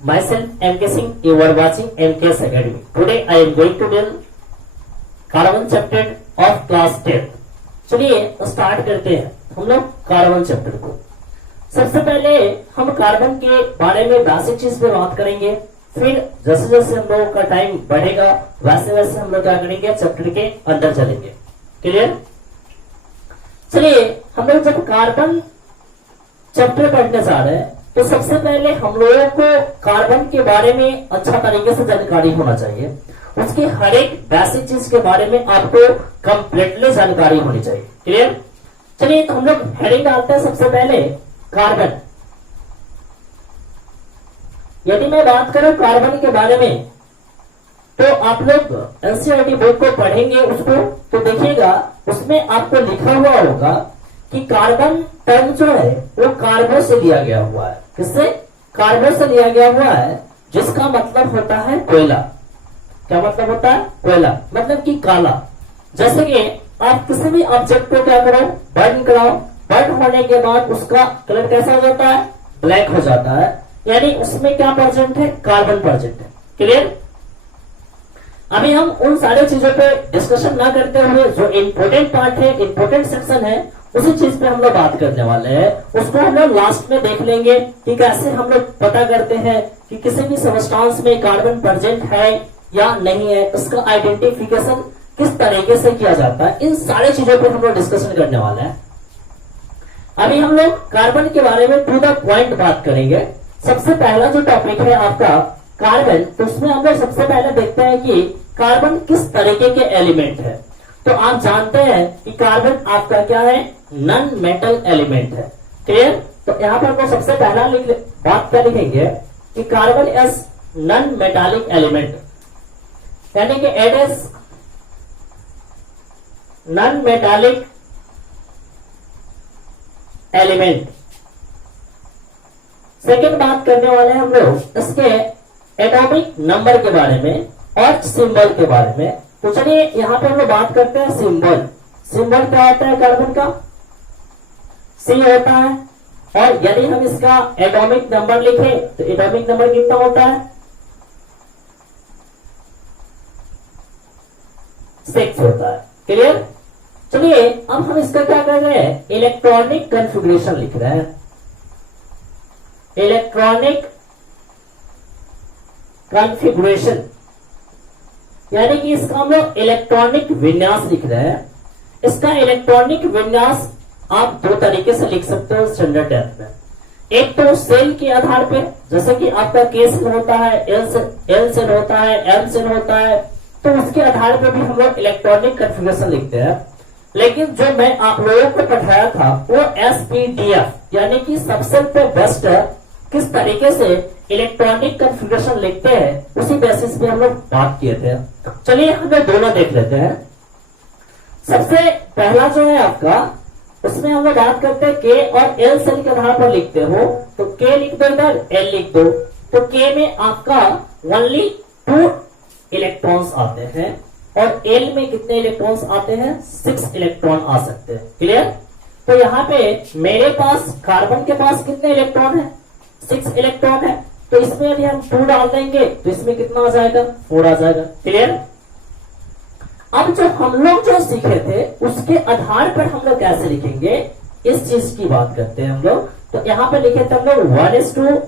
Myself MK Singh. You are watching MKS Academy. Today I am going to tell carbon chapter of class 10. चलिए start करते हैं हम लोग carbon chapter को. सबसे पहले हम कार्बन के बारे में बेसिक चीज पे बात करेंगे. फिर जैसे जैसे हम लोगों का टाइम बढ़ेगा वैसे वैसे हम लोग क्या करेंगे, चैप्टर के अंदर चलेंगे. क्लियर? चलिए हम लोग जब कार्बन चैप्टर पढ़ने जा रहे हैं तो सबसे पहले हम लोगों को कार्बन के बारे में अच्छा तरीके से जानकारी होना चाहिए. उसकी हर एक बेसिक चीज के बारे में आपको कंप्लीटली जानकारी होनी चाहिए. क्लियर? चलिए तो हम लोग हेडिंग डालते हैं. सबसे पहले कार्बन. यदि मैं बात करूं कार्बन के बारे में तो आप लोग एनसीईआरटी बुक को पढ़ेंगे उसको तो देखिएगा उसमें आपको लिखा हुआ होगा कि कार्बन टर्म जो है वो कार्बो से लिया गया हुआ है. किससे? कार्बो से लिया गया हुआ है, जिसका मतलब होता है कोयला. क्या मतलब होता है? कोयला. मतलब कि काला. जैसे कि आप किसी भी ऑब्जेक्ट को क्या करो, बर्न कराओ. बर्न होने के बाद उसका कलर कैसा हो जाता है? ब्लैक हो जाता है. यानी उसमें क्या प्रेजेंट है? कार्बन प्रेजेंट है. क्लियर? अभी हम उन सारी चीजों पे डिस्कशन ना करते हुए जो इम्पोर्टेंट पार्ट है, इम्पोर्टेंट सेक्शन है, उसी चीज पे हम लोग बात करने वाले हैं. उसको हम लोग लास्ट में देख लेंगे कि कैसे हम लोग पता करते हैं कि किसी भी सबस्टांस में कार्बन प्रेजेंट है या नहीं है, उसका आइडेंटिफिकेशन किस तरीके से किया जाता है. इन सारी चीजों पे हम लोग डिस्कशन करने वाले हैं. अभी हम लोग कार्बन के बारे में टू द पॉइंट बात करेंगे. सबसे पहला जो टॉपिक है आपका कार्बन, तो उसमें हम लोग सबसे पहले देखते हैं कि कार्बन किस तरीके के एलिमेंट है. तो आप जानते हैं कि कार्बन आपका क्या है? नॉन मेटल एलिमेंट है. क्लियर? तो यहां पर तो सबसे पहला बात क्या लिखेंगे कि carbon as non metallic element, यानी कि it is non metallic element. Second बात करने वाले हैं हम लोग इसके एटॉमिक नंबर के बारे में और सिंबल के बारे में. तो चलिए यहां पर हम लोग बात करते हैं सिंबल. सिंबल क्या होता है कार्बन का? सी होता है. और यदि हम इसका एटॉमिक नंबर लिखें तो एटॉमिक नंबर कितना होता है? 6 होता है. क्लियर? चलिए अब हम इसका क्या कर रहे हैं? इलेक्ट्रॉनिक कॉन्फ़िगरेशन लिख रहे हैं. इलेक्ट्रॉनिक कॉन्फ़िगरेशन यानी कि इसका हम लोग इलेक्ट्रॉनिक विन्यास लिख रहे हैं. इसका इलेक्ट्रॉनिक विन्यास आप दो तरीके से लिख सकते हो स्टैंडर्ड टाइप में. एक तो सेल के आधार पे, जैसे कि आपका के सेल होता है, एल सेल होता है, एम सेल होता है, तो उसके आधार पे भी हम लोग इलेक्ट्रॉनिक कॉन्फ़िगरेशन लिखते हैं. लेकिन जो मैं आप लोगों को पढ़ाया था वो एसपीडीएफ यानी कि सबसे बेस्ट किस तरीके से इलेक्ट्रॉनिक कॉन्फ़िगरेशन लिखते हैं उसी बेसिस पे हम लोग बात किए थे. चलिए हम लोग दोनों देख लेते हैं. सबसे पहला जो है आपका, उसमें हम लोग बात करते हैं के और एल सेल के आधार पर लिखते हो तो के लिख दो, इधर एल लिख दो. तो के में आपका ओनली 2 इलेक्ट्रॉन्स आते हैं और एल में कितने इलेक्ट्रॉन्स आते हैं? 6 इलेक्ट्रॉन आ सकते हैं. क्लियर? तो यहाँ पे मेरे पास कार्बन के पास कितने इलेक्ट्रॉन है? 6 इलेक्ट्रॉन है. तो इसमें यदि हम 2 डाल देंगे तो इसमें कितना आ जाएगा? 4 आ जाएगा. क्लियर? अब जो हम लोग जो सीखे थे उसके आधार पर हम लोग कैसे लिखेंगे इस चीज की बात करते हैं हम लोग. तो यहाँ पे लिखे थे हम लोग 1:2,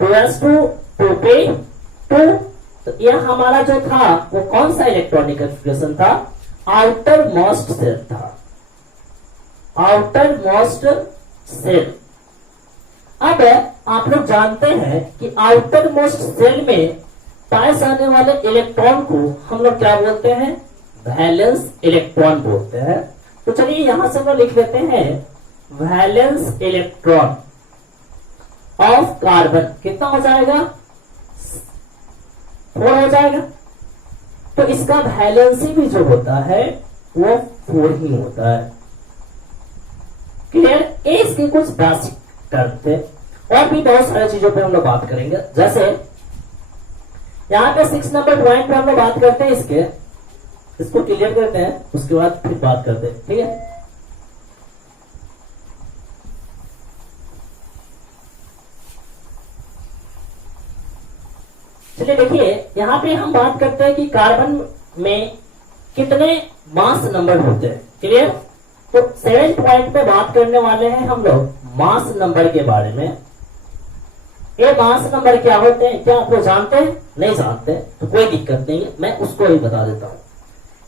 2:2, 2p2. तो यह हमारा जो था वो कौन सा इलेक्ट्रॉनिक कॉन्फ़िगरेशन था? आउटर मोस्ट सेल था. Outermost shell. अब आप लोग जानते हैं कि आउटर मोस्ट सेल में पाए जाने वाले इलेक्ट्रॉन को हम लोग क्या बोलते हैं? वैलेंस इलेक्ट्रॉन बोलते हैं. तो चलिए यहां से हम लिख लेते हैं वैलेंस इलेक्ट्रॉन ऑफ कार्बन. कितना हो जाएगा? 4 हो जाएगा. तो इसका वैलेंसी भी जो होता है वो 4 ही होता है. क्लियर? इसके कुछ बेसिक टर्म थे और भी बहुत सारी चीजों पे हम लोग बात करेंगे. जैसे यहाँ पे 6 नंबर पॉइंट पे हम लोग बात करते हैं इसको क्लियर करते हैं, उसके बाद फिर बात करते हैं. ठीक है? चलिए देखिए, यहाँ पे हम बात करते हैं कि कार्बन में कितने मास नंबर होते हैं। क्लियर? तो 7 पॉइंट पे बात करने वाले हैं हम लोग मास नंबर के बारे में। ये मास नंबर क्या होते हैं, क्या आप लोग जानते हैं? नहीं जानते तो कोई दिक्कत नहीं है, मैं उसको ही बता देता हूं।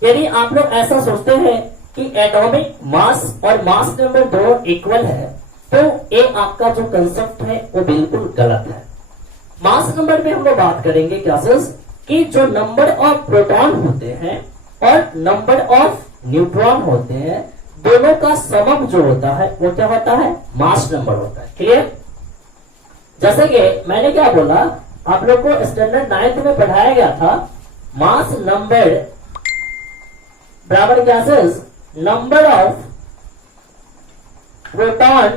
यदि आप लोग ऐसा सोचते हैं कि एटॉमिक मास और मास नंबर दोनों इक्वल है, तो ये आपका जो कंसेप्ट है वो बिल्कुल गलत है। मास नंबर में हम लोग बात करेंगे क्लासेस कि जो नंबर ऑफ प्रोटॉन होते हैं और नंबर ऑफ न्यूट्रॉन होते हैं, दोनों का समम जो होता है वो क्या होता है? मास नंबर होता है। क्लियर? जैसे कि मैंने क्या बोला, आप लोग को स्टैंडर्ड 9th में पढ़ाया गया था, मास नंबर बराबर classes number of proton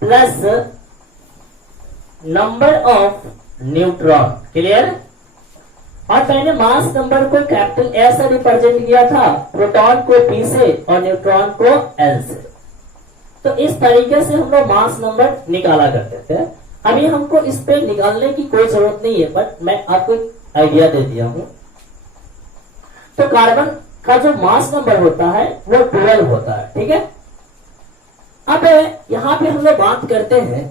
plus number of neutron. Clear? और मैंने मास नंबर को कैपिटल ए से रिप्रेजेंट किया था, प्रोटॉन को पी से और न्यूट्रॉन को एल से। तो इस तरीके से हम लोग मास नंबर निकाला करते थे। अभी हमको इस पे निकालने की कोई जरूरत नहीं है, बट मैं आपको एक आइडिया दे दिया हूं। तो कार्बन का जो मास नंबर होता है वो 12 होता है। ठीक है? अब यहां पे हम लोग बात करते हैं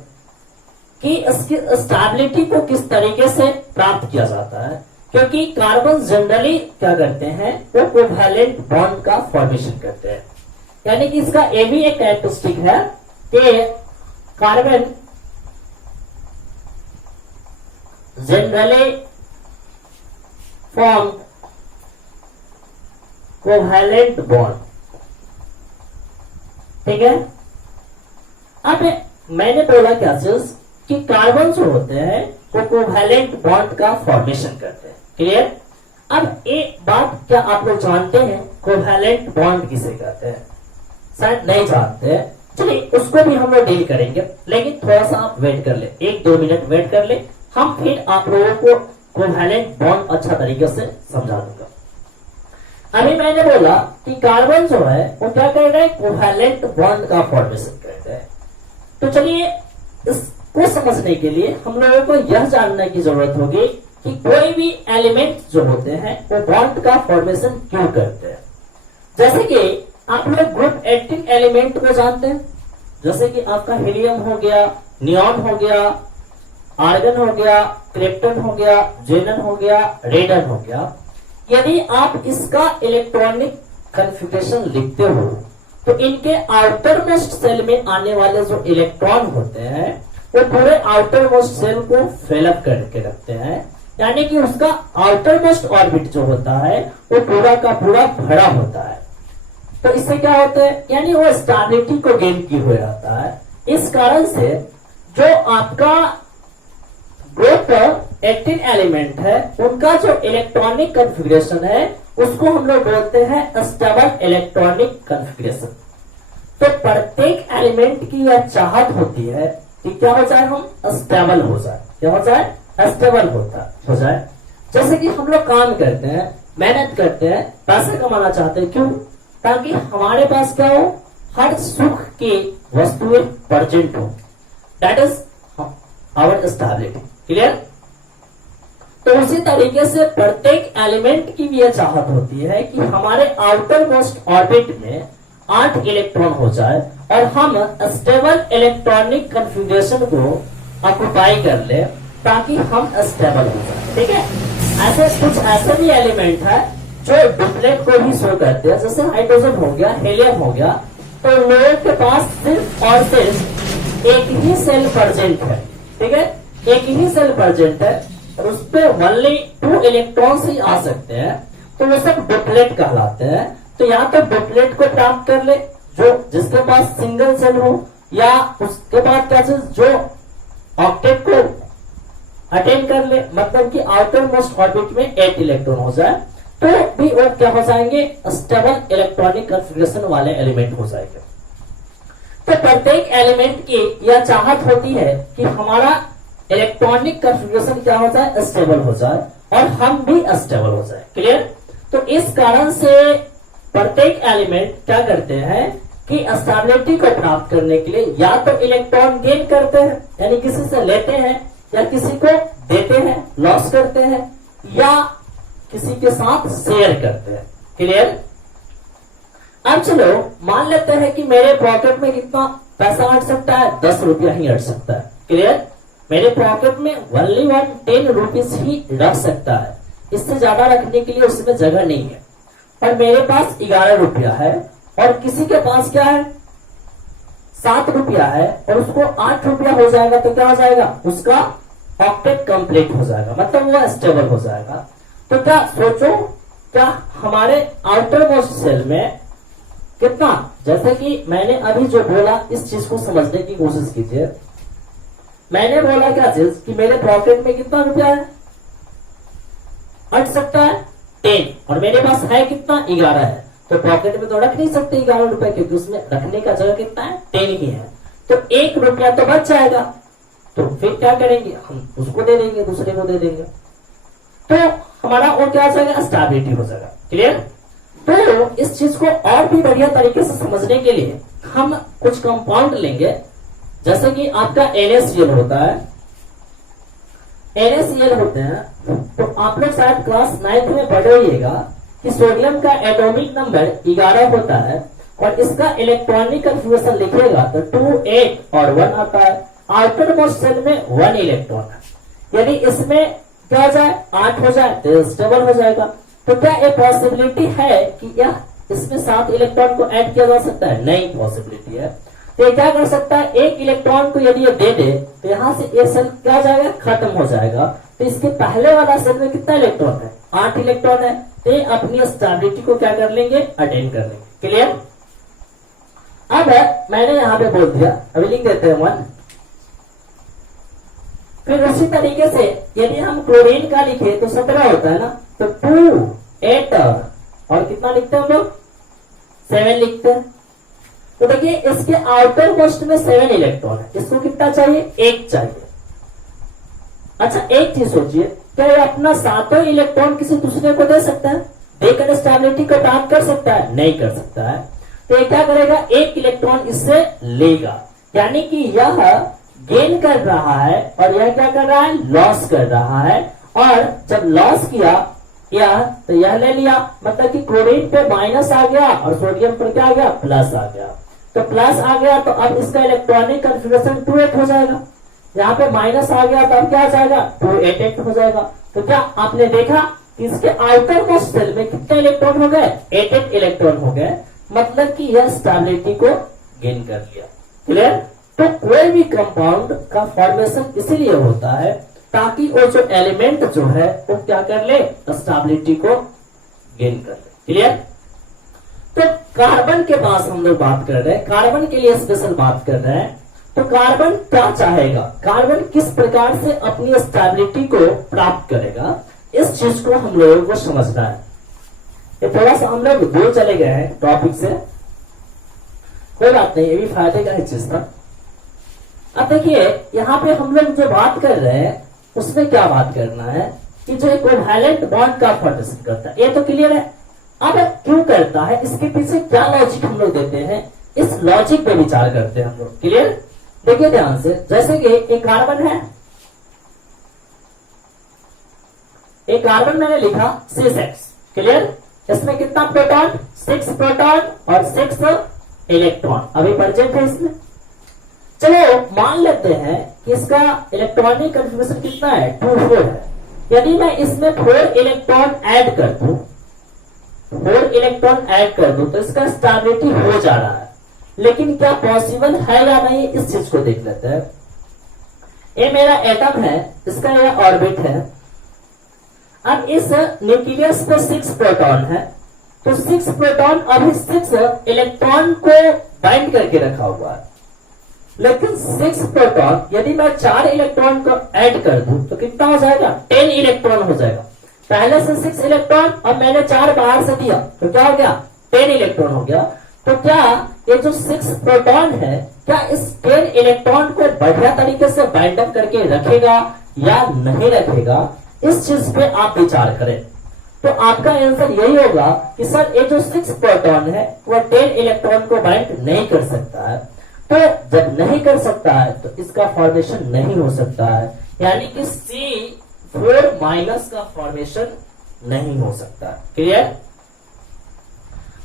कि इसकी स्टेबिलिटी को किस तरीके से प्राप्त किया जाता है, क्योंकि कार्बन जनरली क्या करते हैं, वो कोवैलेंट बॉन्ड का फॉर्मेशन करते हैं। यानी कि इसका ये भी एक कैरेक्टरिस्टिक है कि carbon generally form covalent bond. ठीक है? अब मैंने बोला क्या चीज कि कार्बन जो होते हैं वो कोवैलेंट बॉन्ड का फॉर्मेशन करते हैं। क्लियर? अब एक बात क्या आप लोग जानते हैं, कोवैलेंट बॉन्ड किसे कहते हैं? शायद नहीं जानते। चलिए उसको भी हम लोग डील करेंगे, लेकिन थोड़ा सा आप वेट कर ले, 1-2 मिनट वेट कर ले, हम फिर आप लोगों को कोवैलेंट बॉन्ड अच्छा तरीके से समझा दूंगा। अभी मैंने बोला कि कार्बन जो है वो क्या कर रहे हैं, कोवैलेंट बॉन्ड का फॉर्मेशन करते हैं। तो चलिए इसको समझने के लिए हम लोगों को यह जानने की जरूरत होगी कि कोई भी एलिमेंट जो होते हैं वो बॉन्ड का फॉर्मेशन क्यों करते हैं। जैसे कि आप लोग ग्रुप 18 एलिमेंट को जानते हैं, जैसे कि आपका हीलियम हो गया, नियॉन हो गया, आर्गन हो गया, क्रिप्टन हो गया, जेनन हो गया, रेडन हो गया। यदि आप इसका इलेक्ट्रॉनिक कॉन्फ़िगरेशन लिखते हो तो इनके आउटर मोस्ट सेल में आने वाले जो इलेक्ट्रॉन होते हैं वो पूरे आउटर मोस्ट सेल को फिलअप करके रखते हैं। यानी कि उसका आउटर मोस्ट ऑर्बिट जो होता है वो पूरा का पूरा भरा होता है। तो इससे क्या होता है, यानी वो स्टेबिलिटी को गेन किए हुए रहता है। इस कारण से जो आपका ग्रुप 18 एलिमेंट है उनका जो इलेक्ट्रॉनिक कॉन्फ़िगरेशन है उसको हम लोग बोलते हैं स्टेबल इलेक्ट्रॉनिक कॉन्फ़िगरेशन। तो प्रत्येक एलिमेंट की यह चाहत होती है कि क्या हो जाए, हम स्टेबल हो जाए। क्या हो जाए? स्टेबल हो जाए। जैसे कि हम लोग काम करते हैं, मेहनत करते हैं, पैसे कमाना चाहते हैं, क्यों? ताकि हमारे पास क्या हो, हर सुख की वस्तुएं प्रेजेंट हो। That is our stability. Clear? तो उसी तरीके से प्रत्येक एलिमेंट की भी यह चाहत होती है कि हमारे आउटर मोस्ट ऑर्बिट में 8 इलेक्ट्रॉन हो जाए और हम स्टेबल इलेक्ट्रॉनिक कॉन्फ़िगरेशन को ऑक्युपाई कर ले ताकि हम स्टेबल हो जाए। ठीक है? ऐसे कुछ ऐसे भी एलिमेंट है जो डुप्लेट को भी शो करते हैं, जैसे हाइड्रोजन हो गया, हीलियम हो गया। तो लोगों के पास सिर्फ और सिर्फ एक ही सेल प्रेजेंट है। ठीक है? एक ही सेल प्रेजेंट है और उस पर ओनली 2 इलेक्ट्रॉन्स ही आ सकते हैं, तो वो सब डुप्लेट कहलाते हैं। तो या तो डुप्लेट को प्राप्त कर ले जो जिसके पास सिंगल सेल हो, या उसके बाद क्या चीज जो ऑक्टेट को अटेंड कर ले, मतलब कि आउटर मोस्ट ऑर्बिट में 8 इलेक्ट्रॉन हो जाए, तो भी वो क्या हो जाएंगे, स्टेबल इलेक्ट्रॉनिक कॉन्फ़िगरेशन वाले एलिमेंट हो जाएंगे। तो प्रत्येक एलिमेंट की यह चाहत होती है कि हमारा इलेक्ट्रॉनिक कॉन्फ़िगरेशन क्या हो जाए, स्टेबल हो जाए और हम भी स्टेबल हो जाए। क्लियर? तो इस कारण से प्रत्येक एलिमेंट क्या करते हैं कि स्टेबिलिटी को प्राप्त करने के लिए या तो इलेक्ट्रॉन गेन करते हैं, यानी किसी से लेते हैं, या किसी को देते हैं, लॉस करते हैं, या किसी के साथ शेयर करते हैं। क्लियर? अब चलो मान लेते हैं कि मेरे पॉकेट में कितना पैसा अट सकता है, 10 रुपया ही अट सकता है। क्लियर? मेरे पॉकेट में ओनली 10 रुपीज ही रख सकता है, इससे ज्यादा रखने के लिए उसमें जगह नहीं है। और मेरे पास 11 रुपया है और किसी के पास क्या है, 7 रुपया है और उसको 8 रुपया हो जाएगा, तो क्या हो जाएगा, उसका ऑक्टेट कंप्लीट हो जाएगा, मतलब वो स्टेबल हो जाएगा। तो क्या सोचो, क्या हमारे आउटर मोस्ट सेल में कितना, जैसे कि मैंने अभी जो बोला इस चीज को समझने की कोशिश कीजिए। मैंने बोला क्या चीज कि मेरे पॉकेट में कितना रुपया है, अट सकता है 10, और मेरे पास है कितना, 11 है। तो पॉकेट में तो रख नहीं सकते 11 रुपए, क्योंकि उसमें रखने का जगह कितना है, 10 ही है। तो 1 रुपया तो बच जाएगा, तो फिर क्या करेंगे, हम उसको दे देंगे, दूसरे को दे देंगे, तो हमारा वो क्या हो जाएगा, स्टेबिलिटी हो जाएगा। क्लियर? तो इस चीज को और भी बढ़िया तरीके से समझने के लिए हम कुछ कंपाउंड लेंगे, जैसे कि आपका NaCl होता है, NaCl होते हैं। तो आप लोग शायद क्लास 9th में पढ़े होइएगा कि सोडियम का एटॉमिक नंबर 11 होता है और इसका इलेक्ट्रॉनिक कन्फिगरेशन लिखेगा तो 2, 8 और 1 आता है। आउटर मोस्ट सेल में 1 इलेक्ट्रॉन है, यदि इसमें क्या हो जाए, 8 हो जाए तो स्टेबल हो जाएगा। तो क्या ये पॉसिबिलिटी है कि यह इसमें 7 इलेक्ट्रॉन को ऐड किया जा सकता है? नहीं पॉसिबिलिटी है। तो ये क्या कर सकता है, 1 इलेक्ट्रॉन को यदि ये दे दे तो यहां से ये सेल क्या हो जाएगा, खत्म हो जाएगा। तो इसके पहले वाला सेल में कितना इलेक्ट्रॉन है, 8 इलेक्ट्रॉन है। तो ये अपनी स्टेबिलिटी को क्या कर लेंगे, अटेन कर लेंगे। क्लियर? अब मैंने यहां पे बोल दिया, अभी लिख देते हैं 1। फिर उसी तरीके से यदि हम क्लोरीन का लिखे तो 17 होता है ना, तो 2, 8 और कितना लिखते हैं हम लोग, 7 लिखते हैं। तो देखिए इसके आउटर मोस्ट में 7 इलेक्ट्रॉन है, इसको कितना चाहिए, 1 चाहिए। अच्छा एक चीज सोचिए, क्या ये अपना 7 इलेक्ट्रॉन किसी दूसरे को दे सकता है, देकर स्टेबिलिटी को प्राप्त कर सकता है? नहीं कर सकता है। तो ये क्या करेगा, 1 इलेक्ट्रॉन इससे लेगा, यानी कि यह गेन कर रहा है और यह क्या कर रहा है, लॉस कर रहा है। और जब लॉस किया यह, तो यह ले लिया, मतलब कि क्लोरीन पे माइनस आ गया और सोडियम पर क्या आ गया, प्लस आ गया। तो प्लस आ गया तो अब इसका इलेक्ट्रॉनिक कन्फिगरेशन 2, 8 हो जाएगा। यहाँ पे माइनस आ गया तो अब क्या आ जाएगा, 2, 8, 8 हो जाएगा। तो क्या आपने देखा कि इसके आउटर मोस्ट सेल में कितने इलेक्ट्रॉन हो गए, 8, 8 इलेक्ट्रॉन हो गए, मतलब कि यह स्टेबिलिटी को गेन कर लिया। क्लियर? तो कोई भी कंपाउंड का फॉर्मेशन इसीलिए होता है ताकि वो जो एलिमेंट जो है वो क्या कर ले, स्टेबिलिटी को गेन कर ले। क्लियर? तो कार्बन के पास हम लोग बात कर रहे हैं, कार्बन के लिए स्पेशल बात कर रहे हैं। तो कार्बन क्या चाहेगा, कार्बन किस प्रकार से अपनी स्टेबिलिटी को प्राप्त करेगा, इस चीज को हम लोगों को समझना है। ये थोड़ा सा हम लोग दूर चले गए हैं टॉपिक से, कोई बात नहीं, ये भी फायदे का ही चीज था। अब देखिए यहाँ पे हम लोग जो बात कर रहे हैं उसमें क्या बात करना है कि जो एक कोवैलेंट बॉन्ड का फॉर्मेशन करता है, ये तो क्लियर है। अब क्यों करता है, इसके पीछे क्या लॉजिक हम लोग देते हैं, इस लॉजिक पे विचार करते हैं हम लोग। क्लियर? देखिए ध्यान से, जैसे कि एक कार्बन है, एक कार्बन मैंने लिखा 6x। क्लियर? इसमें कितना प्रोटॉन, 6 प्रोटॉन और 6 इलेक्ट्रॉन अभी प्रेजेंट है इसमें। चलो मान लेते हैं कि इसका इलेक्ट्रॉनिक कन्फिगरेशन कितना है, 2, 4 है। यदि मैं इसमें 4 इलेक्ट्रॉन ऐड कर दूं, 4 इलेक्ट्रॉन ऐड कर दूं तो इसका स्टेबिलिटी हो जा रहा है, लेकिन क्या पॉसिबल है या नहीं, इस चीज को देख लेते हैं। ये मेरा एटम है, इसका यह ऑर्बिट है। अब इस न्यूक्लियस पे 6 प्रोटॉन है, तो 6 प्रोटॉन अभी 6 इलेक्ट्रॉन को बाइंड करके रखा हुआ है, लेकिन 6 प्रोटॉन यदि मैं 4 इलेक्ट्रॉन को ऐड कर दूं तो कितना हो जाएगा, 10 इलेक्ट्रॉन हो जाएगा। पहले से 6 इलेक्ट्रॉन, अब मैंने 4 बाहर से दिया तो क्या हो गया, 10 इलेक्ट्रॉन हो गया। तो क्या ये जो 6 प्रोटॉन है, क्या इस 10 इलेक्ट्रॉन को बढ़िया तरीके से बाइंड अप करके रखेगा या नहीं रखेगा, इस चीज पे आप विचार करें। तो आपका आंसर यही होगा कि सर ये जो 6 प्रोटॉन है वह 10 इलेक्ट्रॉन को बाइंड नहीं कर सकता है। तो जब नहीं कर सकता है तो इसका फॉर्मेशन नहीं हो सकता है, यानी कि C4- का फॉर्मेशन नहीं हो सकता। क्लियर?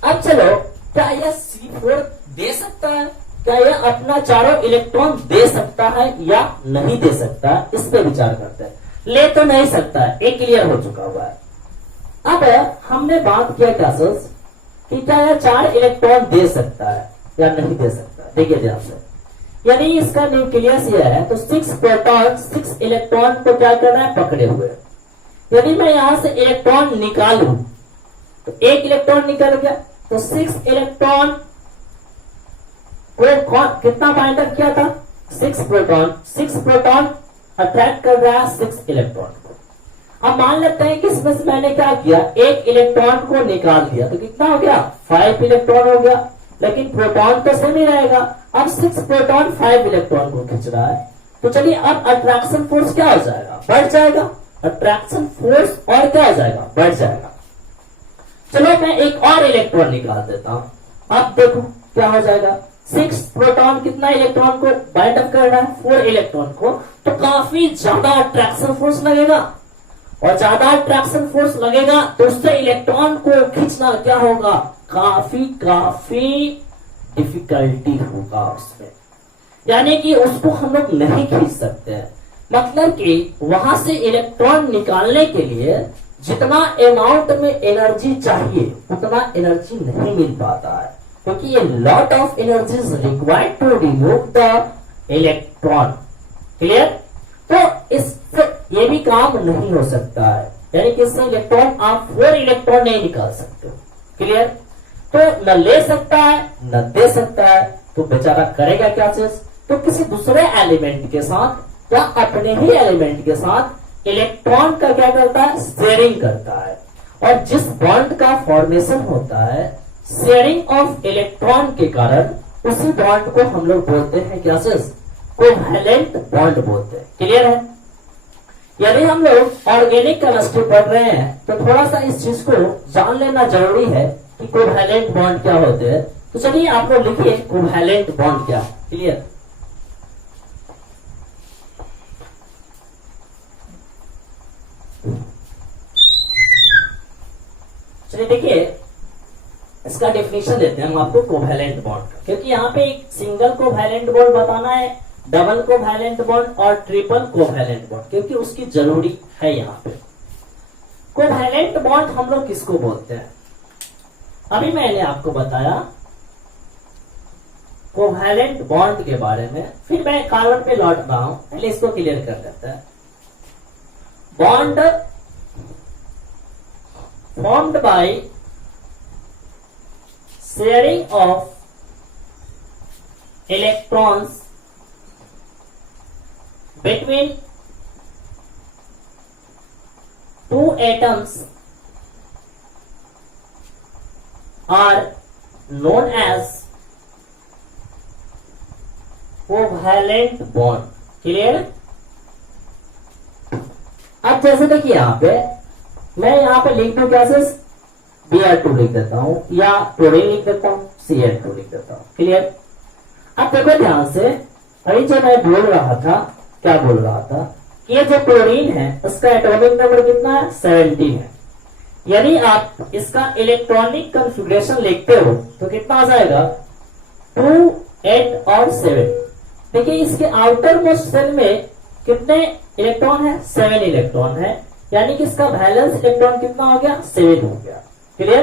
अब चलो, क्या यह C4 दे सकता है? क्या यह अपना चारों इलेक्ट्रॉन दे सकता है या नहीं दे सकता? इस पे विचार करते हैं। ले तो नहीं सकता है, एक क्लियर हो चुका हुआ है। अब हमने बात किया क्लासेस कि क्या यह 4 इलेक्ट्रॉन दे सकता है या नहीं दे सकता। देखिए ध्यान से, यानी इसका न्यूक्लियस यह है, तो 6 प्रोटॉन 6 इलेक्ट्रॉन को क्या करना है? पकड़े हुए। यदि मैं यहां से इलेक्ट्रॉन निकालूं तो एक इलेक्ट्रॉन निकल गया, तो 6 इलेक्ट्रॉन को कितना बाइंड अप किया था? 6 प्रोटॉन। 6 प्रोटॉन अट्रैक्ट कर रहा है 6 इलेक्ट्रॉन को। अब मान लेते हैं कि इसमें से मैंने क्या किया, एक इलेक्ट्रॉन को निकाल दिया, तो कितना हो गया? 5 इलेक्ट्रॉन हो गया, लेकिन प्रोटॉन तो सेम ही रहेगा। अब 6 प्रोटॉन 5 इलेक्ट्रॉन को खींच रहा है, तो चलिए अब अट्रैक्शन फोर्स क्या हो जाएगा? बढ़ जाएगा। अट्रैक्शन फोर्स और क्या हो जाएगा? बढ़ जाएगा। चलो मैं एक और इलेक्ट्रॉन निकाल देता हूं। अब देखो क्या हो जाएगा। 6 प्रोटॉन कितना इलेक्ट्रॉन को बाइंड अप कर रहा है? 4 इलेक्ट्रॉन को, तो काफी ज्यादा अट्रैक्शन फोर्स लगेगा, और ज्यादा अट्रैक्शन फोर्स लगेगा तो उससे इलेक्ट्रॉन को खींचना क्या होगा? काफी डिफिकल्टी होगा उसमें, यानी कि उसको हम लोग नहीं खींच सकते हैं। मतलब कि वहां से इलेक्ट्रॉन निकालने के लिए जितना अमाउंट में एनर्जी चाहिए उतना एनर्जी नहीं मिल पाता है, क्योंकि ये lot of energy is required to remove the electron. Clear? तो इससे ये भी काम नहीं हो सकता है, यानी कि इससे इलेक्ट्रॉन आप 4 इलेक्ट्रॉन नहीं निकाल सकते। क्लियर? तो न ले सकता है न दे सकता है, तो बेचारा करेगा क्या चीज? तो किसी दूसरे एलिमेंट के साथ या अपने ही एलिमेंट के साथ इलेक्ट्रॉन का क्या करता है? शेयरिंग करता है। और जिस बॉन्ड का फॉर्मेशन होता है शेयरिंग ऑफ इलेक्ट्रॉन के कारण, उसी बॉन्ड को हम लोग बोलते हैं क्या चीज? कोवैलेंट बॉन्ड बोलते हैं। क्लियर है? यदि हम लोग ऑर्गेनिक केमिस्ट्री पढ़ रहे हैं तो थोड़ा सा इस चीज को जान लेना जरूरी है कि कोवैलेंट बॉन्ड क्या होते हैं। तो चलिए आप लोग लिखिए कोवैलेंट बॉन्ड क्या। क्लियर? चलिए देखिए, इसका डेफिनेशन देते हैं हम आपको कोवैलेंट बॉन्ड का, क्योंकि यहाँ पे एक सिंगल कोवैलेंट बॉन्ड बताना है, डबल कोवैलेंट बॉन्ड और ट्रिपल कोवैलेंट बॉन्ड, क्योंकि उसकी जरूरी है यहाँ पे। कोवैलेंट बॉन्ड हम लोग किसको बोलते हैं? अभी मैंने आपको बताया कोवैलेंट बॉन्ड के बारे में, फिर मैं कार्बन पे लौट रहा हूं, पहले इसको क्लियर कर लेते हैं। Bond formed by sharing of electrons between two atoms are known as covalent bond. Clear? अब जैसे देखिए यहां पे मैं यहाँ पे लिख दूं क्या सर? Br2 लिख देता हूं, या क्लोरीन लिख देता हूं, Cl2 लिख देता हूं। क्लियर? अब देखो ध्यान से, अभी जो मैं बोल रहा था, क्या बोल रहा था कि ये जो क्लोरीन है उसका एटॉमिक नंबर कितना है? 17 है। यदि आप इसका इलेक्ट्रॉनिक कॉन्फ़िगरेशन लिखते हो तो कितना आ जाएगा? 2, 8 और 7। देखिए इसके आउटर मोस्ट सेल में कितने इलेक्ट्रॉन है? 7 इलेक्ट्रॉन है, यानी कि इसका बैलेंस इलेक्ट्रॉन कितना हो गया? 7 हो गया। क्लियर?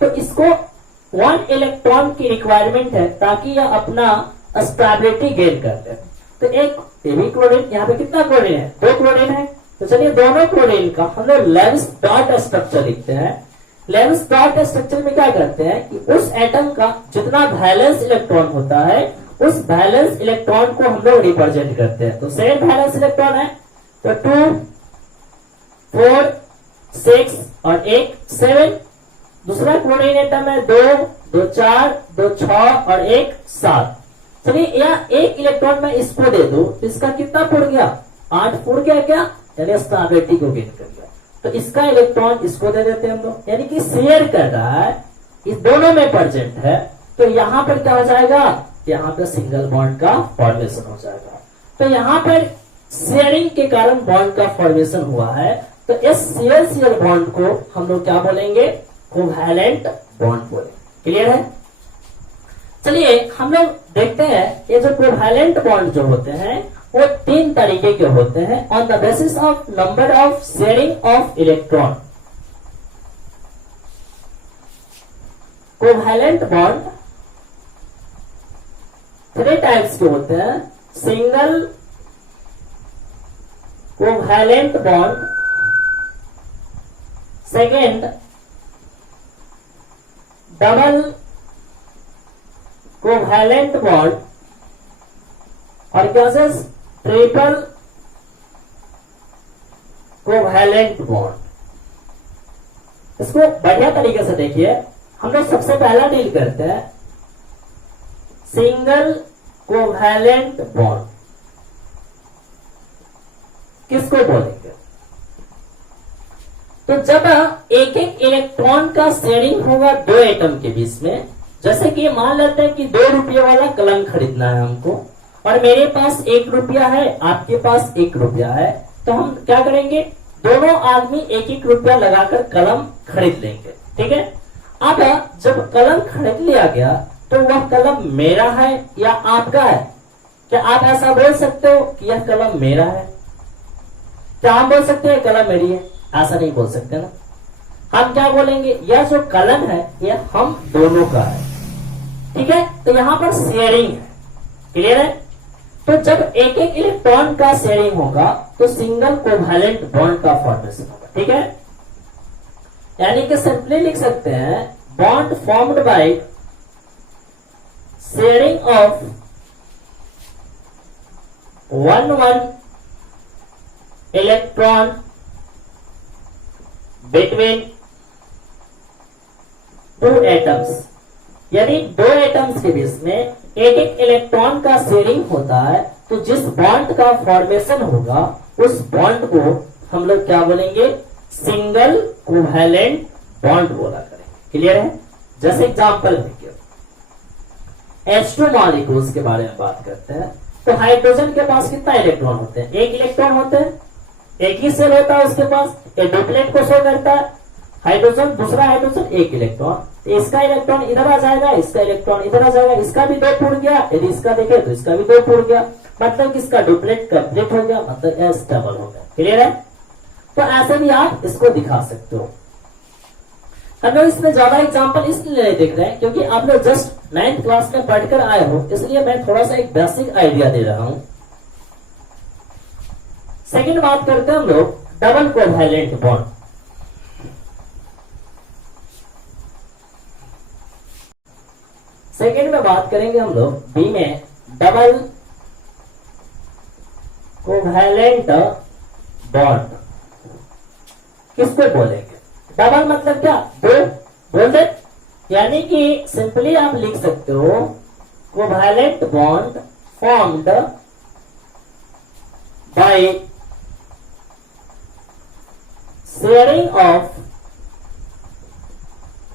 तो इसको 1 इलेक्ट्रॉन की रिक्वायरमेंट है ताकि यह अपना स्टेबिलिटी गेन कर ले। तो एक ये भी क्लोरीन, यहाँ पे कितना क्लोरीन है? 2 क्लोरीन है। तो चलिए दोनों क्लोरीन का हम लोग लेविस डॉट स्ट्रक्चर लिखते हैं। लेविस डॉट स्ट्रक्चर में क्या करते हैं कि उस एटम का जितना बैलेंस इलेक्ट्रॉन होता है उस बैलेंस इलेक्ट्रॉन को हम लोग रिप्रेजेंट करते हैं। तो 7 बैलेंस इलेक्ट्रॉन है, तो 2, 4, 6 और 1 7। दूसरा क्लोरीन एटम है 2, 2 4, 2 6 और 1 7। चलिए यह एक इलेक्ट्रॉन में इसको दे दो, इसका कितना पुड़ गया? 8 पुड़ गया क्या? यानी स्टेबिलिटी को गेन कर गया। तो इसका इलेक्ट्रॉन इसको दे देते हैं हम लोग, यानी कि शेयर कर रहा है, इस दोनों में प्रेजेंट है। तो यहां पर क्या हो जाएगा? यहाँ पे सिंगल बॉन्ड का फॉर्मेशन हो जाएगा। तो यहाँ पर शेयरिंग के कारण बॉन्ड का फॉर्मेशन हुआ है, तो इस शेयर शेयर बॉन्ड को हम लोग क्या बोलेंगे, कोवैलेंट बॉन्ड बोलेंगे। क्लियर है? चलिए हम लोग देखते हैं ये जो कोवैलेंट बॉन्ड जो होते हैं वो 3 तरीके के होते हैं on the basis of number of sharing of electron. Covalent bond 3 types के होते हैं। Single covalent bond, second double covalent bond, और क्या से ट्रिपल कोवैलेंट बॉन्ड। इसको बढ़िया तरीके से देखिए। हम लोग सबसे पहला डील करते हैं सिंगल कोवैलेंट बॉन्ड। किसको बोलेंगे? तो जब एक एक इलेक्ट्रॉन का शेयरिंग होगा 2 एटम के बीच में, जैसे कि मान लेते हैं कि 2 रुपये वाला कलम खरीदना है हमको, और मेरे पास 1 रुपया है, आपके पास 1 रुपया है, तो हम क्या करेंगे, दोनों आदमी 1-1 रुपया लगाकर कलम खरीद लेंगे। ठीक है? अब जब कलम खरीद लिया गया तो वह कलम मेरा है या आपका है? क्या आप ऐसा बोल सकते हो कि यह कलम मेरा है? क्या हम बोल सकते हैं कलम मेरी है? ऐसा नहीं बोल सकते ना। हम क्या बोलेंगे, यह जो कलम है यह हम दोनों का है। ठीक है? तो यहां पर शेयरिंग है। क्लियर है? तो जब एक एक इलेक्ट्रॉन का शेयरिंग होगा तो सिंगल कोवैलेंट बॉन्ड का फॉर्मेशन होगा। ठीक है? यानी कि सिंपली लिख सकते हैं bond formed by sharing of 1 electron between 2 atoms. यदि 2 एटम्स के बीच में एक एक इलेक्ट्रॉन का शेयरिंग होता है तो जिस बॉन्ड का फॉर्मेशन होगा उस बॉन्ड को हम लोग क्या बोलेंगे, सिंगल कोवैलेंट बॉन्ड बोला करेंगे। क्लियर है? जैसे एग्जांपल देखिए, H2 मॉलिक्यूल्स के बारे में बात करते हैं। तो हाइड्रोजन के पास कितना इलेक्ट्रॉन होते हैं? 1 इलेक्ट्रॉन होते हैं, एक ही सेल होता है उसके पास, एक डुप्लेट को शो करता है। हाइड्रोजन, दूसरा हाइड्रोजन 1 इलेक्ट्रॉन, इसका इलेक्ट्रॉन इधर आ जाएगा, इसका इलेक्ट्रॉन इधर आ जाएगा, इसका भी 2 पूर्ण गया, यदि इसका देखे तो इसका भी 2 पूर्ण गया, मतलब इसका डुप्लेट कंप्लीट हो गया, मतलब एस डबल हो गया। क्लियर है? तो ऐसे भी आप इसको दिखा सकते हो। हम लोग इसमें ज्यादा एग्जांपल इसलिए नहीं देख रहे हैं क्योंकि आप लोग जस्ट 9th क्लास में पढ़कर आए हो, इसलिए मैं थोड़ा सा एक बेसिक आइडिया दे रहा हूं। सेकंड बात करते हैं हम लोग डबल कोवैलेंट बॉन्ड। सेकंड में बात करेंगे हम लोग बी में डबल कोवैलेंट बॉन्ड। किसको बोलेंगे? डबल मतलब क्या? 2 बोल दे। यानी कि सिंपली आप लिख सकते हो covalent bond formed by sharing of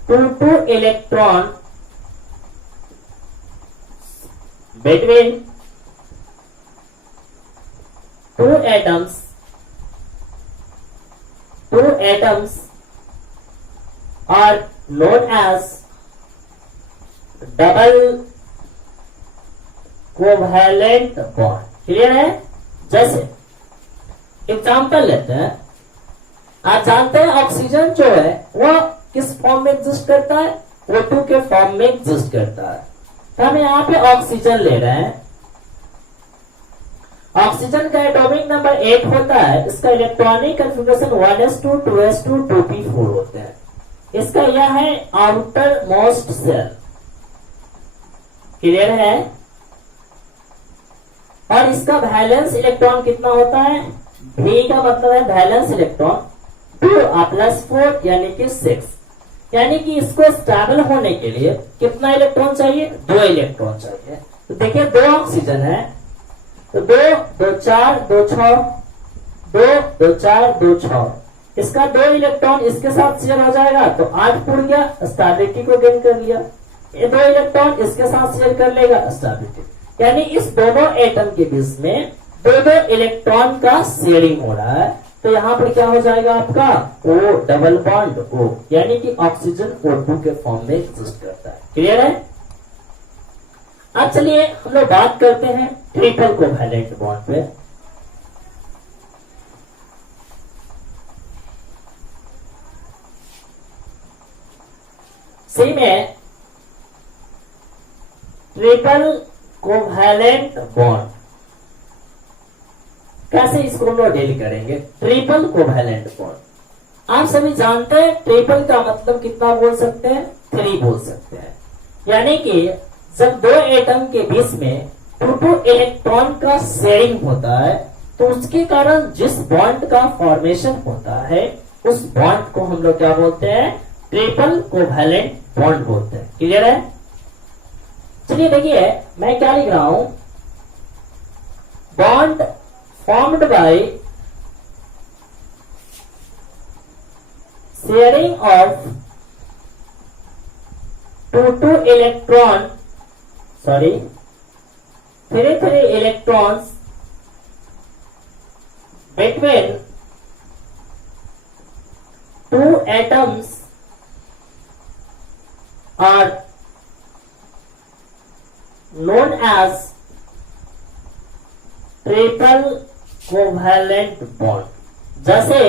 2 electron between 2 atoms. 2 atoms are known as double covalent bond. Clear है? जैसे एग्जांपल लेते हैं, आप जानते हैं ऑक्सीजन जो है वह किस फॉर्म में एग्जिस्ट करता है? O2 के फॉर्म में एग्जिस्ट करता है। तो हम यहाँ पे ऑक्सीजन ले रहे हैं। ऑक्सीजन का एटॉमिक नंबर 8 होता है, इसका electronic configuration 1s2 2s2 2p4 होते हैं। इसका यह है आउटर मोस्ट सेल। क्लियर है? और इसका वैलेंस इलेक्ट्रॉन कितना होता है? V का मतलब है वैलेंस इलेक्ट्रॉन 2+4 यानी कि 6। यानी कि इसको स्टेबल होने के लिए कितना इलेक्ट्रॉन चाहिए? 2 इलेक्ट्रॉन चाहिए। तो देखिए 2 ऑक्सीजन है, तो 2 2 4 2 6 2 2 4 2 6, इसका 2 इलेक्ट्रॉन इसके साथ शेयर हो जाएगा तो 8 पूर्ण गया, स्टेबिलिटी को गेन कर लिया। ये 2 इलेक्ट्रॉन इसके साथ शेयर कर लेगा, स्टेबिलिटी। यानी इस दोनों एटम के बीच में दो दो इलेक्ट्रॉन का शेयरिंग हो रहा है, तो यहां पर क्या हो जाएगा आपका O डबल बॉन्ड O, यानी कि ऑक्सीजन O2 के फॉर्म में एग्जिस्ट करता है। क्लियर है? अब चलिए हम लोग बात करते हैं ट्रिपल कोवैलेंट बॉन्ड पे। सेम है ट्रिपल कोवैलेंट बॉन्ड, कैसे इसको हम लोग डील करेंगे? ट्रिपल कोवैलेंट बॉन्ड आप सभी जानते हैं, ट्रिपल का मतलब कितना बोल सकते हैं? 3 बोल सकते हैं। यानी कि जब दो एटम के बीच में 2 इलेक्ट्रॉन का शेयरिंग होता है, तो उसके कारण जिस बॉन्ड का फॉर्मेशन होता है, उस बॉन्ड को हम लोग क्या बोलते हैं? ट्रिपल कोवैलेंट बॉन्ड बोलते हैं। क्लियर है? चलिए देखिए मैं क्या लिख रहा हूं, bond formed by sharing of two electron, sorry, three electrons between two atoms are known as triple covalent bond. जैसे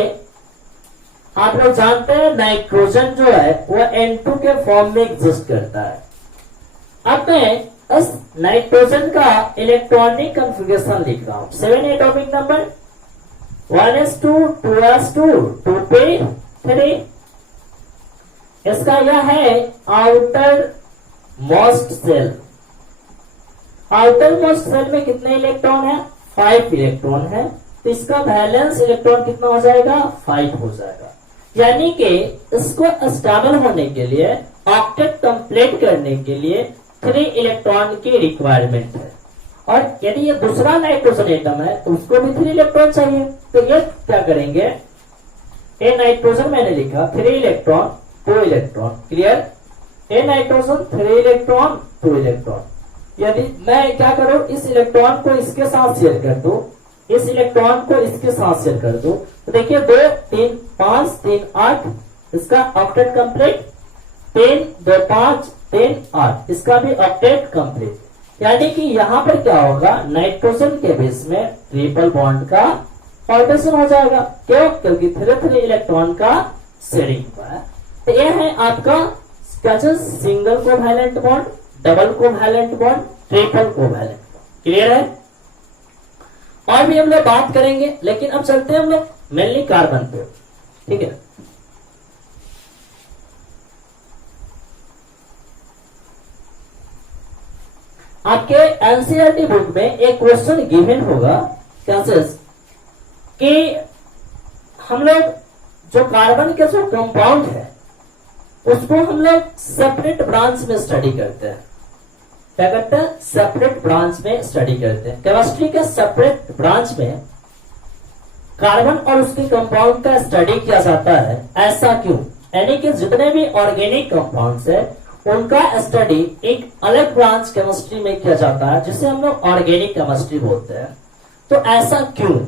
आप लोग जानते हैं नाइट्रोजन जो है वो N2 के फॉर्म में एग्जिस्ट करता है। अब मैं इस नाइट्रोजन का इलेक्ट्रॉनिक कॉन्फ़िगरेशन लिख रहा हूं। 7 atomic number, 1s2 2s2 2p3। इसका यह है outermost shell. Outermost shell में कितने इलेक्ट्रॉन है? 5 इलेक्ट्रॉन है, तो इसका बैलेंस इलेक्ट्रॉन कितना हो जाएगा? 5 हो जाएगा। यानी कि इसको स्टेबल होने के लिए, ऑक्टेट कंप्लीट करने के लिए 3 इलेक्ट्रॉन की रिक्वायरमेंट है। और यदि ये दूसरा नाइट्रोजन एटम है तो उसको भी 3 इलेक्ट्रॉन चाहिए, तो ये क्या करेंगे? ए नाइट्रोजन मैंने लिखा 3 electron 2 electron. Clear? A nitrogen 3 electron 2 electron. यदि मैं क्या करूं, इस इलेक्ट्रॉन को इसके साथ शेयर कर दूं, इस इलेक्ट्रॉन को इसके साथ शेयर कर दूं, तो देखिए 2 3 5 3 8, इसका ऑक्टेट कंप्लीट। 3 2 5 3 8, इसका भी ऑक्टेट कंप्लीट। यानी कि यहां पर क्या होगा? नाइट्रोजन के बेस में ट्रिपल बॉन्ड का फॉर्मेशन हो जाएगा। क्यों? क्योंकि 3 इलेक्ट्रॉन का शेयरिंग हुआ है। तो यह है आपका single covalent bond, double covalent bond, triple covalent bond. Clear है? और भी हम लोग बात करेंगे, लेकिन अब चलते हैं हम लोग मेनली कार्बन पे। ठीक है? आपके एनसीईआरटी बुक में एक क्वेश्चन गिवन होगा कैंसस कि हम लोग जो कार्बन के जो कंपाउंड है उसको हम लोग सेपरेट ब्रांच में स्टडी करते हैं। क्या करते हैं? सेपरेट ब्रांच में स्टडी करते हैं। केमिस्ट्री के सेपरेट ब्रांच में कार्बन और उसके कंपाउंड का स्टडी किया जाता है। ऐसा क्यों? यानी कि जितने भी ऑर्गेनिक कंपाउंड्स है उनका स्टडी एक अलग ब्रांच केमिस्ट्री में किया जाता है, जिसे हम लोग ऑर्गेनिक केमिस्ट्री बोलते हैं। तो ऐसा क्यों?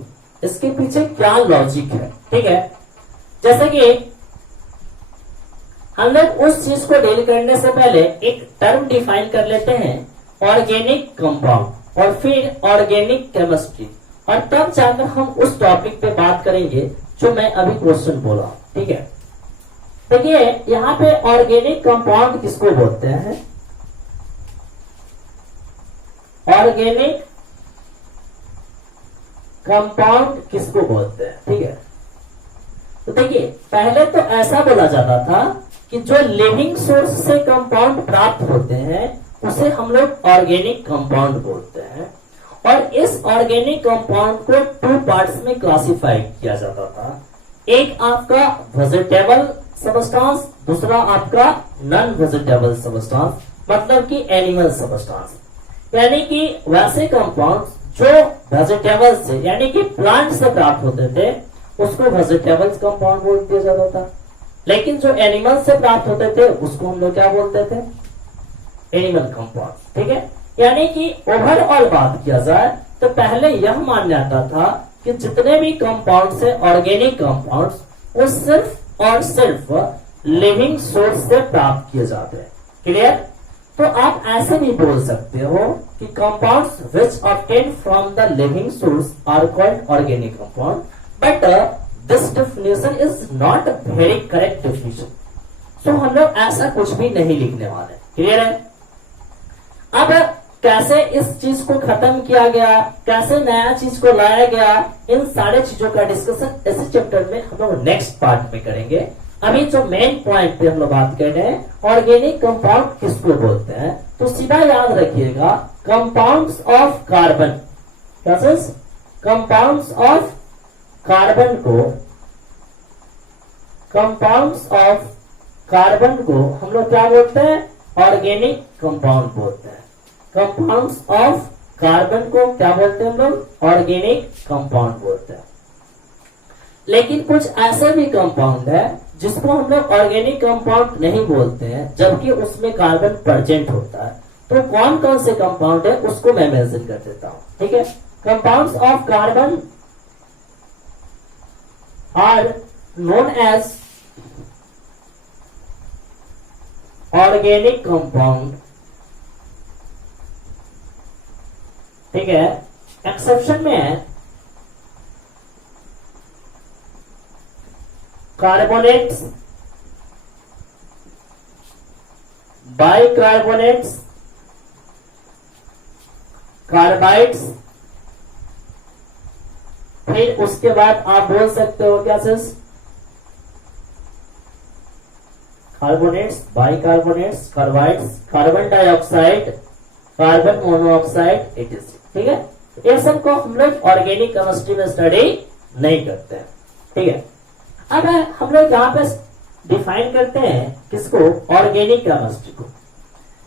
इसके पीछे क्या लॉजिक है? ठीक है? जैसे कि हम लोग उस चीज को डील करने से पहले एक टर्म डिफाइन कर लेते हैं, ऑर्गेनिक कंपाउंड, और फिर ऑर्गेनिक केमिस्ट्री, और तब जाकर हम उस टॉपिक पे बात करेंगे जो मैं अभी क्वेश्चन बोला। ठीक है? देखिए यहाँ पे ऑर्गेनिक कंपाउंड किसको बोलते हैं? ऑर्गेनिक कंपाउंड किसको बोलते हैं? ठीक है? तो देखिए पहले तो ऐसा बोला जाता था कि जो लिविंग सोर्स से कंपाउंड प्राप्त होते हैं उसे हम लोग ऑर्गेनिक कंपाउंड बोलते हैं। और इस ऑर्गेनिक कंपाउंड को 2 पार्ट्स में क्लासिफाई किया जाता था। एक आपका वेजिटेबल सबस्टांस, दूसरा आपका नॉन वेजिटेबल सबस्टांस, मतलब कि एनिमल सबस्टांस। यानी कि वैसे कंपाउंड जो वेजिटेबल से यानी कि प्लांट से प्राप्त होते थे उसको वेजिटेबल्स कंपाउंड बोल दिया जाता था, लेकिन जो एनिमल से प्राप्त होते थे उसको हम लोग क्या बोलते थे? Animal compound. ठीक है? यानी कि ओवरऑल बात किया जाए तो पहले यह माना जाता था कि जितने भी कंपाउंड्स है ऑर्गेनिक कंपाउंड्स, वो सिर्फ और सिर्फ लिविंग सोर्स से प्राप्त किए जाते हैं। क्लियर? तो आप ऐसे भी बोल सकते हो कि compounds which obtain from the living source are called organic compound, but this definition is not very correct definition. सो हम लोग ऐसा कुछ भी नहीं लिखने वाले। क्लियर है? अब कैसे इस चीज को खत्म किया गया, कैसे नया चीज को लाया गया, इन सारे चीजों का डिस्कशन इस चैप्टर में हम लोग नेक्स्ट पार्ट में करेंगे। अभी जो मेन पॉइंट पे हम लोग बात कर रहे हैं, ऑर्गेनिक कंपाउंड किसको बोलते हैं, तो सीधा याद रखिएगा compounds of carbon. Compounds of carbon को, कंपाउंड्स ऑफ कार्बन को हम लोग क्या बोलते हैं, ऑर्गेनिक कंपाउंड बोलते हैं। कंपाउंड्स ऑफ कार्बन को क्या बोलते हैं हम लोग, ऑर्गेनिक कंपाउंड बोलते हैं। लेकिन कुछ ऐसे भी कंपाउंड है जिसको हम लोग ऑर्गेनिक कंपाउंड नहीं बोलते हैं, जबकि उसमें कार्बन प्रेजेंट होता है। तो कौन कौन से कंपाउंड है उसको मैं मेंशन कर देता हूं। ठीक है? Compounds of carbon are known as organic compound. ठीक है? एक्सेप्शन में है कार्बोनेट्स, बाइकार्बोनेट्स, कार्बाइड्स, फिर उसके बाद आप बोल सकते हो क्या चीज, carbonates, bicarbonates, carbides, carbon dioxide, carbon monoxide इत्यादि। ठीक है? ये सब को हम लोग ऑर्गेनिक केमिस्ट्री में स्टडी नहीं करते हैं। ठीक है? अब हम लोग यहाँ पे डिफाइन करते हैं किसको, ऑर्गेनिक केमिस्ट्री को।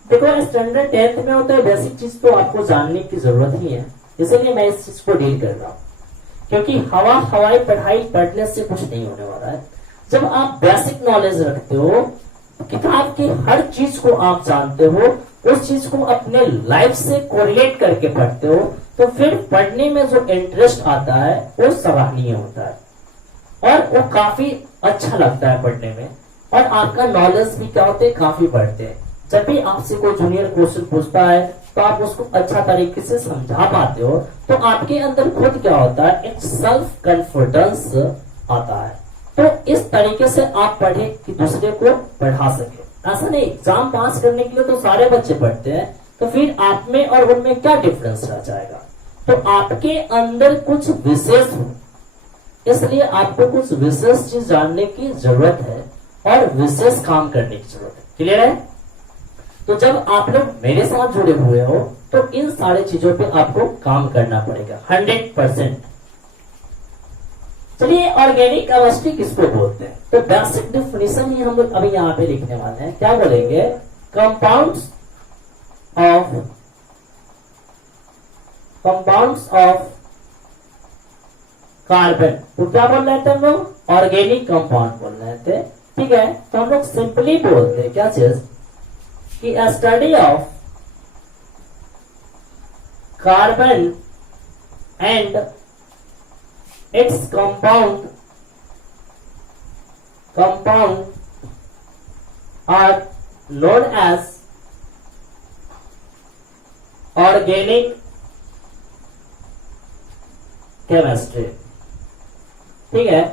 देखो स्टैंडर्ड 10th में होता है, बेसिक चीज तो आपको जानने की जरूरत ही है, इसलिए मैं इस चीज को डील कर रहा हूँ, क्योंकि हवाई पढ़ाई पढ़ने से कुछ नहीं होने वाला है। जब आप बेसिक नॉलेज रखते हो, किताब की हर चीज को आप जानते हो, उस चीज को अपने लाइफ से कोरिलेट करके पढ़ते हो, तो फिर पढ़ने में जो इंटरेस्ट आता है वो सराहनीय होता है और वो काफी अच्छा लगता है पढ़ने में, और आपका नॉलेज भी क्या होते हैं, काफी बढ़ते हैं। जब भी आपसे कोई जूनियर क्वेश्चन पूछता है तो आप उसको अच्छा तरीके से समझा पाते हो, तो आपके अंदर खुद क्या होता है, एक सेल्फ कॉन्फिडेंस आता है। तो इस तरीके से आप पढ़े कि दूसरे को पढ़ा सके। ऐसा नहीं एग्जाम पास करने के लिए तो सारे बच्चे पढ़ते हैं, तो फिर आप में और उनमें क्या डिफरेंस रह जाएगा। तो आपके अंदर कुछ विशेष हो, इसलिए आपको कुछ विशेष चीज जानने की जरूरत है और विशेष काम करने की जरूरत है। क्लियर है? तो जब आप लोग मेरे साथ जुड़े हुए हो तो इन सारी चीजों पे आपको काम करना पड़ेगा 100%। चलिए ऑर्गेनिक केमिस्ट्री किसको बोलते हैं, तो बेसिक डेफिनेशन ही हम लोग अभी यहाँ पे लिखने वाले हैं। क्या बोलेंगे, कंपाउंड्स ऑफ कार्बन। तो क्या बोल रहे थे हम लोग, ऑर्गेनिक कंपाउंड बोल रहे थे। ठीक है? तो हम लोग सिंपली बोलते हैं क्या चीज, कि study of carbon and its compound are known as organic chemistry. ठीक है?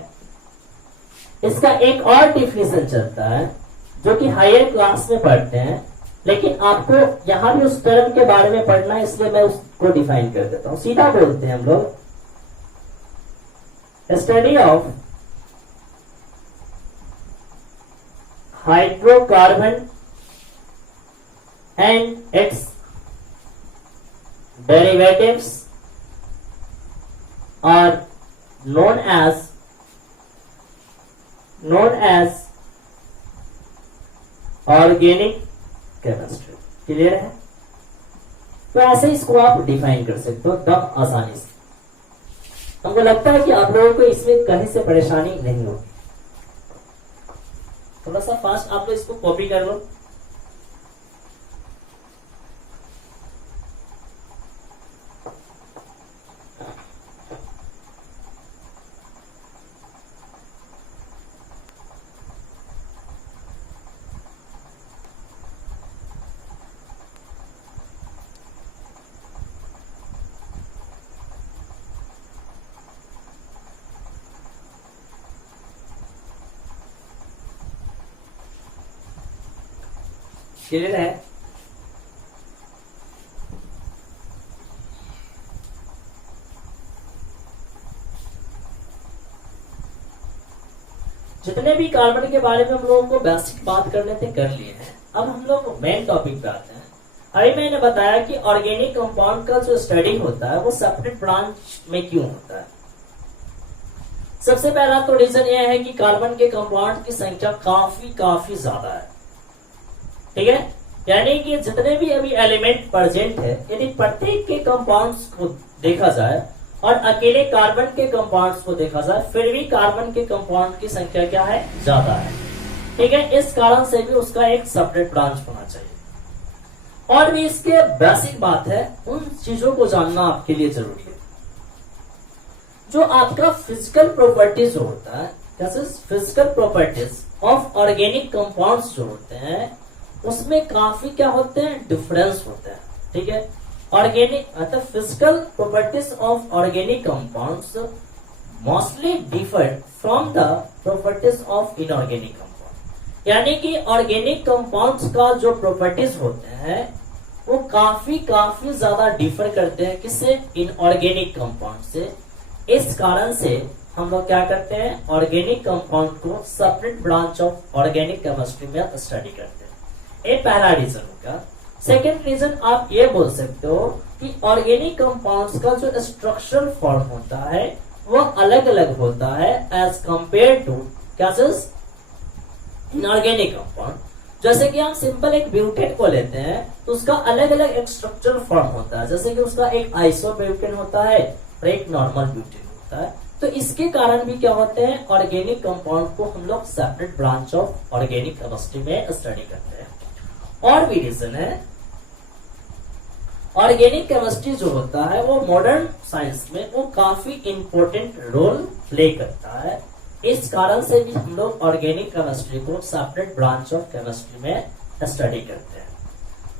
इसका एक और डिफिनेशन चलता है जो कि हायर क्लास में पढ़ते हैं, लेकिन आपको यहां भी उस टर्म के बारे में पढ़ना है, इसलिए मैं उसको डिफाइन कर देता हूं। सीधा बोलते हैं हम लोग, study of hydrocarbon and it's derivatives are known as organic chemistry. Clear है? तो ऐसे इसको आप डिफाइन कर सकते हो एकदम आसानी से। हमको लगता है कि आप लोगों को इसमें कहीं से परेशानी नहीं होगी। थोड़ा सा फास्ट आप लोग इसको कॉपी कर लो। क्लियर है? जितने भी कार्बन के बारे में हम लोगों को बेसिक बात करने थे कर लिए हैं। अब हम लोग मेन टॉपिक पे आते हैं। अभी मैंने बताया कि ऑर्गेनिक कंपाउंड का जो स्टडी होता है वो सेपरेट ब्रांच में क्यों होता है। सबसे पहला तो रीजन यह है कि कार्बन के कंपाउंड की संख्या काफी ज्यादा है, ठीक है। यानी कि जितने भी अभी एलिमेंट प्रेजेंट है, यदि प्रत्येक के कंपाउंड्स को देखा जाए और अकेले कार्बन के कंपाउंड्स को देखा जाए, फिर भी कार्बन के कंपाउंड की संख्या क्या है, ज्यादा है, ठीक है। इस कारण से भी उसका एक सेपरेट ब्रांच होना चाहिए। और भी इसके बेसिक बात है, उन चीजों को जानना आपके लिए जरूरी है। जो आपका फिजिकल प्रॉपर्टीज जो होता है, जैसे physical properties of organic compounds जो होते हैं, उसमें काफी क्या होते हैं, डिफरेंस होते हैं, ठीक है। ऑर्गेनिक मतलब physical properties of organic compounds mostly differ from the properties of inorganic compound. यानी कि ऑर्गेनिक कंपाउंड्स का जो प्रॉपर्टीज होते हैं वो काफी ज्यादा डिफर करते हैं किससे, इनऑर्गेनिक कंपाउंड से। इस कारण से हम लोग क्या करते हैं, ऑर्गेनिक कंपाउंड को separate branch of organic chemistry में स्टडी करते हैं। ये पहला रीजन होगा। सेकेंड रीजन आप ये बोल सकते हो कि ऑर्गेनिक कंपाउंड्स का जो स्ट्रक्चरल फॉर्म होता है वो अलग अलग होता है एज कंपेयर टू क्या इनऑर्गेनिक कंपाउंड। जैसे कि हम सिंपल एक ब्यूटेन को लेते हैं तो उसका अलग अलग एक स्ट्रक्चरल फॉर्म होता है, जैसे कि उसका एक आइसोब्यूटेन होता है और एक नॉर्मल ब्यूटेन होता है। तो इसके कारण भी क्या होते हैं, ऑर्गेनिक कंपाउंड को हम लोग separate branch of organic chemistry में स्टडी करते हैं। और भी रीजन है, ऑर्गेनिक केमिस्ट्री जो होता है वो मॉडर्न साइंस में वो काफी इंपॉर्टेंट रोल प्ले करता है। इस कारण से भी हम लोग ऑर्गेनिक केमिस्ट्री को सेपरेट ब्रांच ऑफ केमिस्ट्री में स्टडी करते हैं।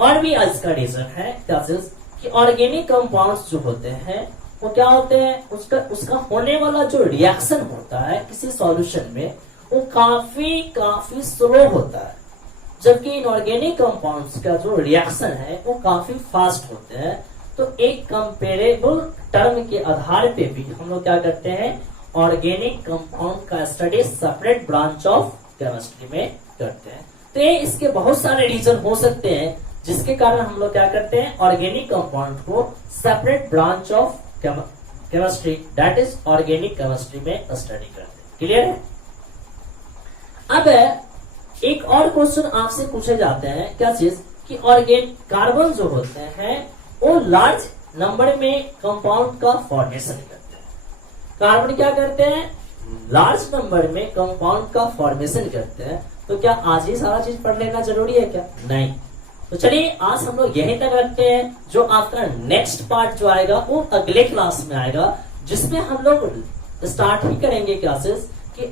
और भी इसका रीजन है कि ऑर्गेनिक कंपाउंड्स जो होते हैं वो क्या होते हैं, उसका होने वाला जो रिएक्शन होता है किसी सॉल्यूशन में वो काफी स्लो होता है, जबकि इनऑर्गेनिक कंपाउंड्स का जो रिएक्शन है वो काफी फास्ट होते हैं। तो एक कंपेरेबल टर्म के आधार पे भी हम लोग क्या करते हैं, ऑर्गेनिक कंपाउंड का study separate branch of chemistry में करते हैं। तो ये इसके बहुत सारे रीजन हो सकते हैं जिसके कारण हम लोग क्या करते हैं, ऑर्गेनिक कंपाउंड को separate branch of chemistry that is organic chemistry में स्टडी करते हैं। क्लियर है? अब एक और क्वेश्चन आपसे पूछे जाते हैं, क्या चीज कि ऑर्गेनिक कार्बन जो होते हैं वो लार्ज नंबर में कंपाउंड का फॉर्मेशन करते हैं। कार्बन क्या करते हैं, लार्ज नंबर में कंपाउंड का फॉर्मेशन करते हैं। तो क्या आज ही सारा चीज पढ़ लेना जरूरी है क्या? नहीं। तो चलिए आज हम लोग यहीं तक रखते हैं। जो आपका नेक्स्ट पार्ट जो आएगा वो अगले क्लास में आएगा, जिसमें हम लोग स्टार्ट ही करेंगे क्लासेस कि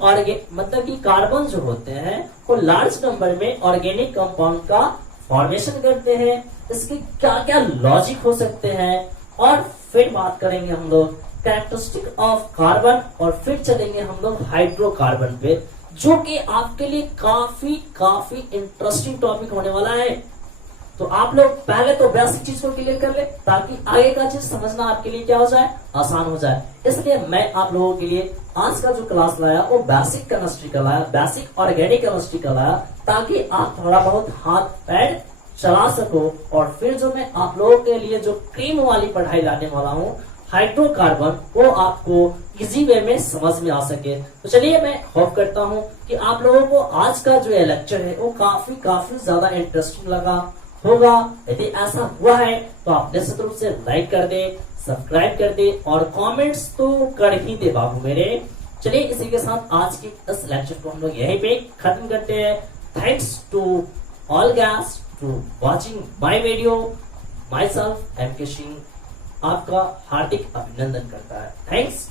मतलब कि कार्बन जो होते हैं वो लार्ज नंबर में ऑर्गेनिक कंपाउंड का फॉर्मेशन करते हैं, इसके क्या क्या लॉजिक हो सकते हैं, और फिर बात करेंगे हम लोग कैरेक्टरिस्टिक ऑफ कार्बन, और फिर चलेंगे हम लोग हाइड्रोकार्बन पे, जो कि आपके लिए काफी इंटरेस्टिंग टॉपिक होने वाला है। तो आप लोग पहले तो बेसिक चीज को क्लियर कर ले ताकि आगे का चीज समझना आपके लिए क्या हो जाए, आसान हो जाए। इसलिए मैं आप लोगों के लिए आज का जो क्लास लाया वो बेसिक केमिस्ट्री का लाया, बेसिक ऑर्गेनिक केमिस्ट्री का लाया, ताकि आप थोड़ा बहुत हाथ पैर चला सको। और फिर जो मैं आप लोगों के लिए जो क्रीम वाली पढ़ाई लाने वाला हूँ हाइड्रोकार्बन, वो आपको इजी वे में समझ में आ सके। तो चलिए मैं होप करता हूँ कि आप लोगों को आज का जो ये लेक्चर है वो काफी ज्यादा इंटरेस्टिंग लगा होगा। यदि ऐसा हुआ है तो आप निश्चित रूप से लाइक कर दे, सब्सक्राइब कर दे और कमेंट्स तो कर ही दे बाबू मेरे। चलिए इसी के साथ आज के इस लेक्चर को हम लोग यहीं पे खत्म करते हैं। Thanks to all guys to watching my video. Myself M K Singh आपका हार्दिक अभिनंदन करता है। थैंक्स।